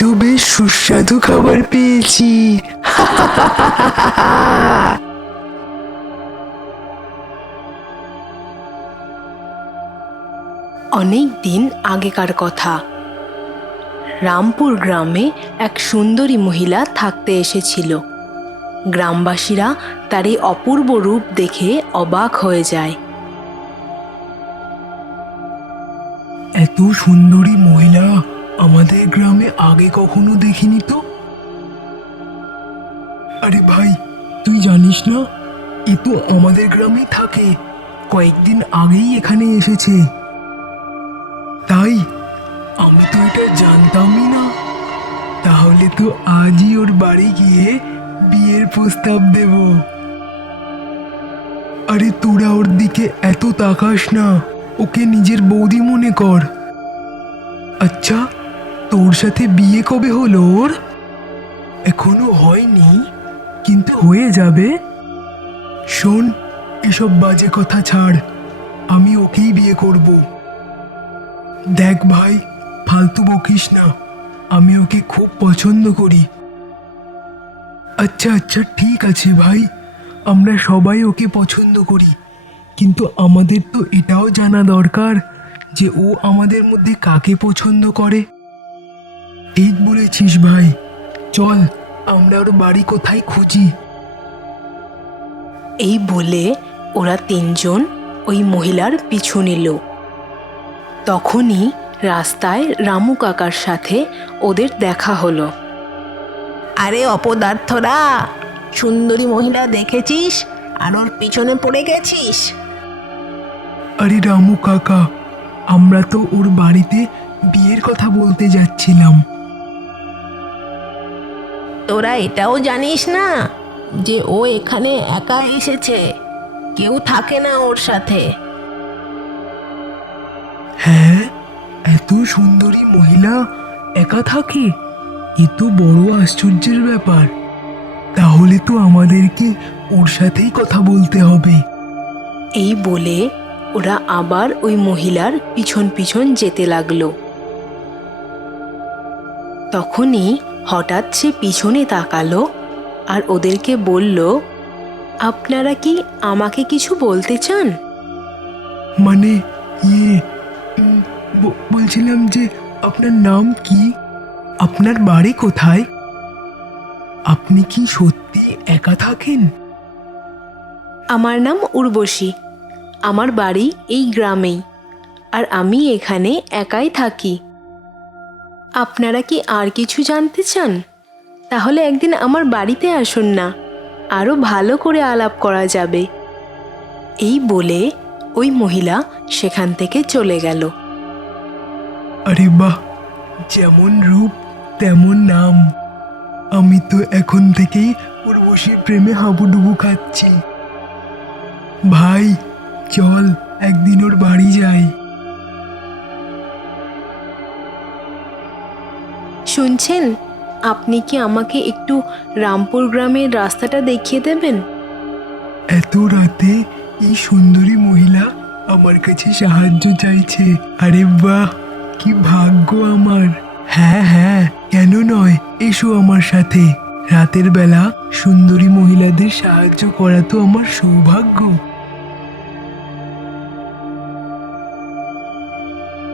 আজও বেশ সুস্বাদু খাবার পেয়েছি। অনেক দিন আগেকার কথা। রামপুর গ্রামে এক সুন্দরী মহিলা থাকতে এসেছিল। গ্রামবাসীরা তার এই অপূর্ব রূপ দেখে অবাক হয়ে যায়। এত সুন্দরী মহিলা আমাদের গ্রামে আগে কখনো দেখিনি তো। আরে ভাই, তুই জানিস না, এ তো আমাদের গ্রামেই থাকে, কয়েকদিন আগেই এখানে এসেছে। তাই আমি তো এটা জানতামই না। তাহলে তো আজই ওর বাড়ি গিয়ে বিয়ের প্রস্তাব দেব। আরে তোরা ওর দিকে এত তাকাস না, ওকে নিজের বৌদি মনে কর। আচ্ছা, তোর সাথে বিয়ে কবে হলো ওর? এখনো হয়নি, কিন্তু হয়ে যাবে। শোন, এসব বাজে কথা ছাড়, আমি ওকেই বিয়ে করব। দেখ ভাই, ফালতু বকিস না, আমি ওকে খুব পছন্দ করি। আচ্ছা আচ্ছা, ঠিক আছে ভাই, আমরা সবাই ওকে পছন্দ করি, কিন্তু আমাদের তো এটাও জানা দরকার যে ও আমাদের মধ্যে কাকে পছন্দ করে। ঠিক বলেছিস ভাই, চল আমরা ওর বাড়ি কোথায় খুঁজি। এই বলে ওরা তিনজন ওই মহিলার পিছু নিল। তখনই রাস্তায় রামু কাকার সাথে ওদের দেখা হলো। আরে অপদার্থরা, সুন্দরী মহিলা দেখেছিস আর ওর পিছনে পড়ে গেছিস? আরে রামু কাকা, আমরা তো ওর বাড়িতে বিয়ের কথা বলতে যাচ্ছিলাম। তোরা এটাও জানিস না যে ও এখানে একা এসেছে, কেউ থাকে না ওর সাথে? হ্যাঁ, এত সুন্দরী মহিলা একা থাকে, এ তো বড় আশ্চর্যের ব্যাপার। তাহলে তো আমাদেরকে ওর সাথেই কথা বলতে হবে। এই বলে ওরা আবার ওই মহিলার পিছন পিছন যেতে লাগলো। তখনই হঠাৎ সে পিছনে তাকালো আর ওদেরকে বলল, আপনারা কি আমাকে কিছু বলতে চান? মানে ইয়ে বলছিলাম যে আপনার নাম কি, আপনার বাড়ি কোথায়, আপনি কি সত্যি একা থাকেন? আমার নাম উর্বশী, আমার বাড়ি এই গ্রামেই, আর আমি এখানে একাই থাকি। আপনারা কি আর কিছু জানতে চান? তাহলে একদিন আমার বাড়িতে আসুন না, আরও ভালো করে আলাপ করা যাবে। এই বলে ওই মহিলা সেখান থেকে চলে গেল। আরে বাহ, যেমন রূপ তেমন নাম। আমি তো এখন থেকেই উর্বশীর প্রেমে হাবুডুবু খাচ্ছি। ভাই চল একদিন ওর বাড়ি যাই। শুনছেন, আপনি কি আমাকে একটু রামপুর গ্রামের রাস্তাটা দেখিয়ে দেবেন? এত রাতে এই সুন্দরী মহিলা আমার কাছে সাহায্য চাইছে। আরে বাহ, কি ভাগ্য আমার। হ্যাঁ হ্যাঁ, কেন নয়, এসো আমার সাথে। রাতের বেলা সুন্দরী মহিলাদের সাহায্য করা তো আমার সৌভাগ্য।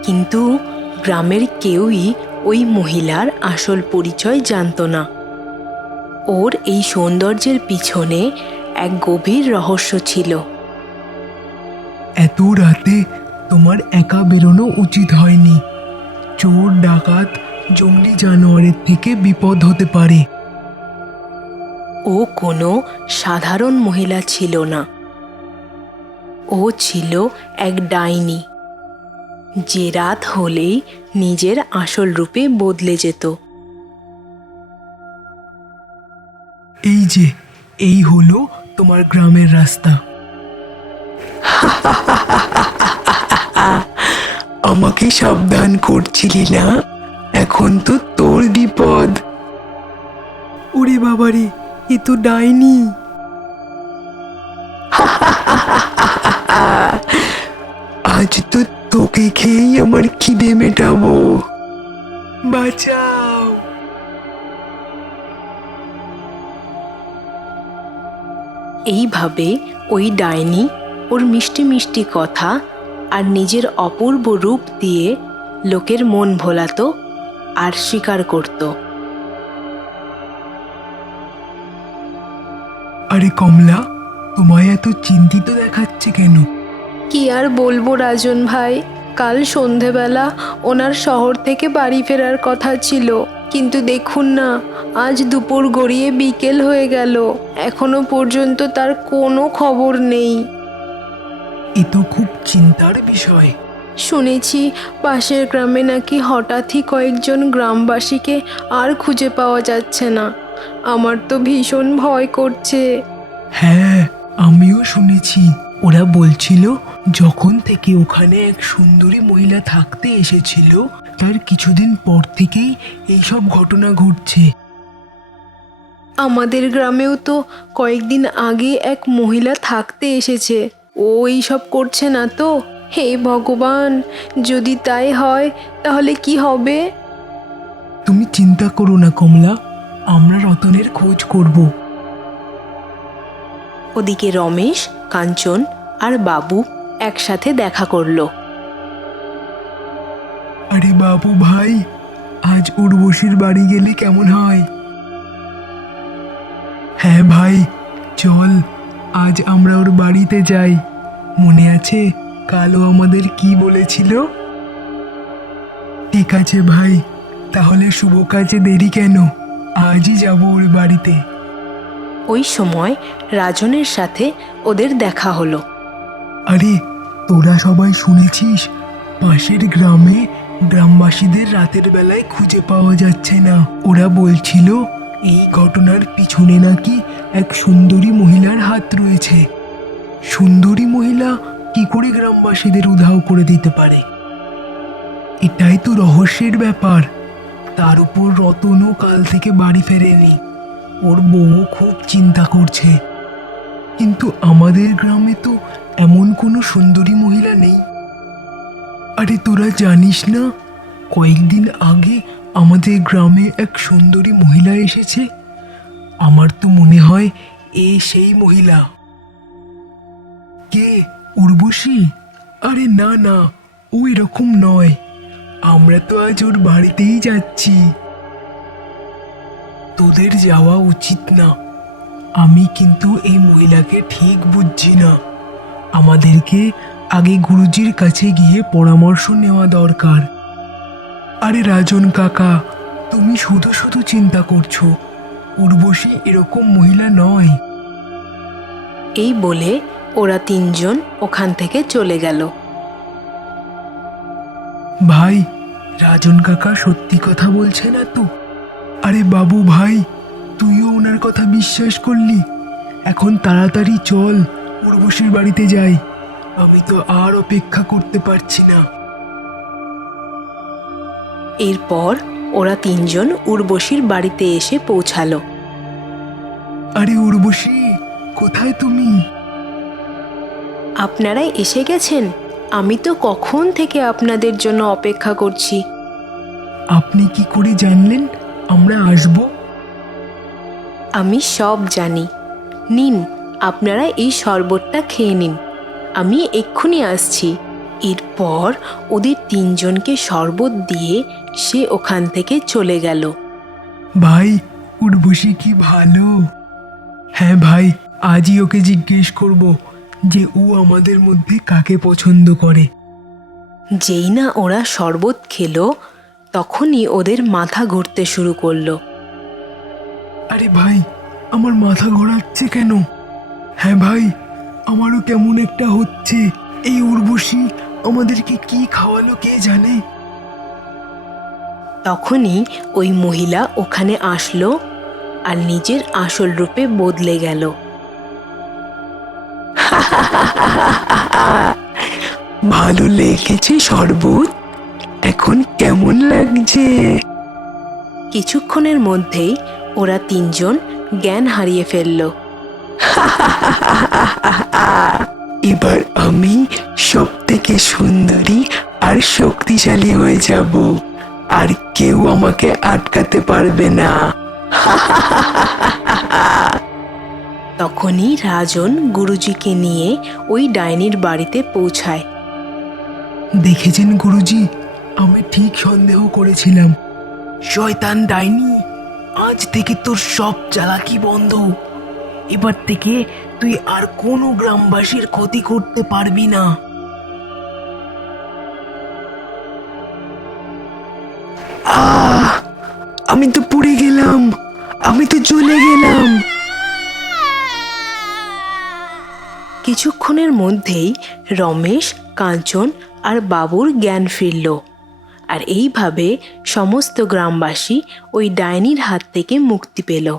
কিন্তু গ্রামের কেউই ওই মহিলার আসল পরিচয় জানতো না। ওর এই সৌন্দর্যের পিছনে এক গভীর রহস্য ছিল। এত রাতে তোমার একা বেরোনো উচিত হয়নি। চোর, ডাকাত, জঙ্গলি জানোয়ারের থেকে বিপদ হতে পারে। ও কোনো সাধারণ মহিলা ছিল না, ও ছিল এক ডাইনি, যে রাত হলেই নিজের আসল রূপে বদলে যেত। এই যে, এই হলো তোমার গ্রামের রাস্তা। আমাকে সাবধান করছিলি না, এখন তো তোর বিপদ। ওরে বাবারে, এ তো ডাইনি। আজ তো তোকে খেয়েই আমার খিদে মেটাবো। বাঁচাও। এইভাবে ওই ডাইনি ওর মিষ্টি মিষ্টি কথা আর নিজের অপূর্ব রূপ দিয়ে লোকের মন ভোলাতো আর শিকার করত। আরে কমলা, তোমায় এত চিন্তিত দেখাচ্ছে কেন? কি আর বলবো রাজন ভাই, কাল সন্ধেবেলা ওনার শহর থেকে বাড়ি ফেরার কথা ছিল, কিন্তু দেখুন না, আজ দুপুর গড়িয়ে বিকেল হয়ে গেল, এখনো পর্যন্ত তার কোনো খবর নেই। এ তো খুব চিন্তার বিষয়। শুনেছি পাশের গ্রামে নাকি হঠাৎই কয়েকজন গ্রামবাসীকে আর খুঁজে পাওয়া যাচ্ছে না। আমার তো ভীষণ ভয় করছে। হ্যাঁ, আমিও শুনেছি। ওরা বলছিল যখন থেকে ওখানে এক সুন্দরী মহিলা থাকতে এসেছিল তার কিছুদিন পর থেকেই এইসব ঘটনা ঘটছে। আমাদের গ্রামেও তো কয়েকদিন আগে এক মহিলা থাকতে এসেছে, ও এইসব করছে না তো? হে ভগবান, যদি তাই হয় তাহলে কি হবে? তুমি চিন্তা করো না কমলা, আমরা রতনের খোঁজ করব। ওদিকে রমেশ, কাঞ্চন আর বাবু একসাথে দেখা করলো। আরে বাবু ভাই, আজ উর্বশীর বাড়ি গেলে কেমন হয়? হ্যাঁ ভাই, চল আজ আমরা ওর বাড়িতে যাই। মনে আছে কালও আমাদের কি বলেছিল? ঠিক আছে ভাই, তাহলে শুভ কাজে দেরি কেন, আজই যাব ওর বাড়িতে। ওই সময় রাজনের সাথে ওদের দেখা হলো। আরে তোরা সবাই শুনেছিস, পাশের গ্রামে গ্রামবাসীদের রাতের বেলায় খুঁজে পাওয়া যাচ্ছে না। ওরা বলছিল এই ঘটনার পিছনে নাকি এক সুন্দরী মহিলার হাত রয়েছে। সুন্দরী মহিলা কি করে গ্রামবাসীদের উধাও করে দিতে পারে? এটাই তো রহস্যের ব্যাপার। তার উপর রতনও কাল থেকে বাড়ি ফেরেনি, ওর বউ খুব চিন্তা করছে। কিন্তু আমাদের গ্রামে তো এমন কোনো সুন্দরী মহিলা নেই। আরে তোরা জানিস না, কয়েকদিন আগে আমাদের গ্রামে এক সুন্দরী মহিলা এসেছে। আমার তো মনে হয় এ সেই মহিলা। কে? উর্বশী? আরে না না, ও এরকম নয়। আমরা তো আজ ওর বাড়িতেই যাচ্ছি। তোদের যাওয়া উচিত না। আমি কিন্তু এই মহিলাকে ঠিক বুঝছি না। আমাদেরকে আগে গুরুজির কাছে গিয়ে পরামর্শ নেওয়া দরকার। আরে রাজন কাকা, তুমি শুধু শুধু চিন্তা করছো। উর্বশী এরকম মহিলা নয়। এই বলে ওরা তিনজন ওখান থেকে চলে গেল। ভাই, রাজন কাকা সত্যি কথা বলছে না তো? আরে বাবু ভাই, তুইও ওনার কথা বিশ্বাস করলি? এখন তাড়াতাড়ি চল, উর্বশীর বাড়িতে যাই। আমি তো আর অপেক্ষা করতে পারছি না। এরপর ওরা তিনজন উর্বশীর বাড়িতে এসে পৌঁছালো। আরে উর্বশী, কোথায় তুমি? আপনারা এসে গেছেন? আমি তো কখন থেকে আপনাদের জন্য অপেক্ষা করছি। আপনি কি করে জানলেন আমরা আসব? আমি সব জানি। নিন, আপনারা এই শরবতটা খেয়ে নিন, আমি এক্ষুনি আসছি। এরপর ওদের তিনজনকে শরবত দিয়ে সে ওখান থেকে চলে গেল। ভাই, উর্বশী কি ভালো। হ্যাঁ ভাই, আজই ওকে জিজ্ঞেস করব যে ও আমাদের মধ্যে কাকে পছন্দ করে। যেই না ওরা শরবত খেলো, তখনই ওদের মাথা ঘুরতে শুরু করলো। আরে ভাই, আমার মাথা ঘোরাচ্ছে কেন? হ্যাঁ ভাই, আমারও কেমন একটা হচ্ছে। এই উর্বশী আমাদেরকে কি খাওয়ালো কে জানে। তখনই ওই মহিলা ওখানে আসলো আর নিজের আসল রূপে বদলে গেল। ভালো লেগেছে শরবত? এখন কেমন লাগছে? কিছুক্ষণের মধ্যেই ওরা তিনজন জ্ঞান হারিয়ে ফেলল। এবার আমি সব থেকে সুন্দরী আর শক্তিশালী হয়ে যাব, আর কেউ আমাকে আটকাতে পারবে না। তখনই রাজন গুরুজিকে নিয়ে ওই ডাইনির বাড়িতে পৌঁছায়। দেখেছেন গুরুজি, আমি ঠিক সন্দেহ করেছিলাম। শয়তান ডাইনি, আজ থেকে তোর সব চালাকি বন্ধ। এবার থেকে তুই আর কোনো গ্রামবাসীর ক্ষতি করতে পারবি না। আহ, আমি তো পুড়ে গেলাম, আমি তো জ্বলে গেলাম। কিছুক্ষণের মধ্যেই রমেশ, কাঞ্চন আর বাবুর জ্ঞান ফিরল। আর এইভাবে সমস্ত গ্রামবাসী ওই ডাইনির হাত থেকে মুক্তি পেল।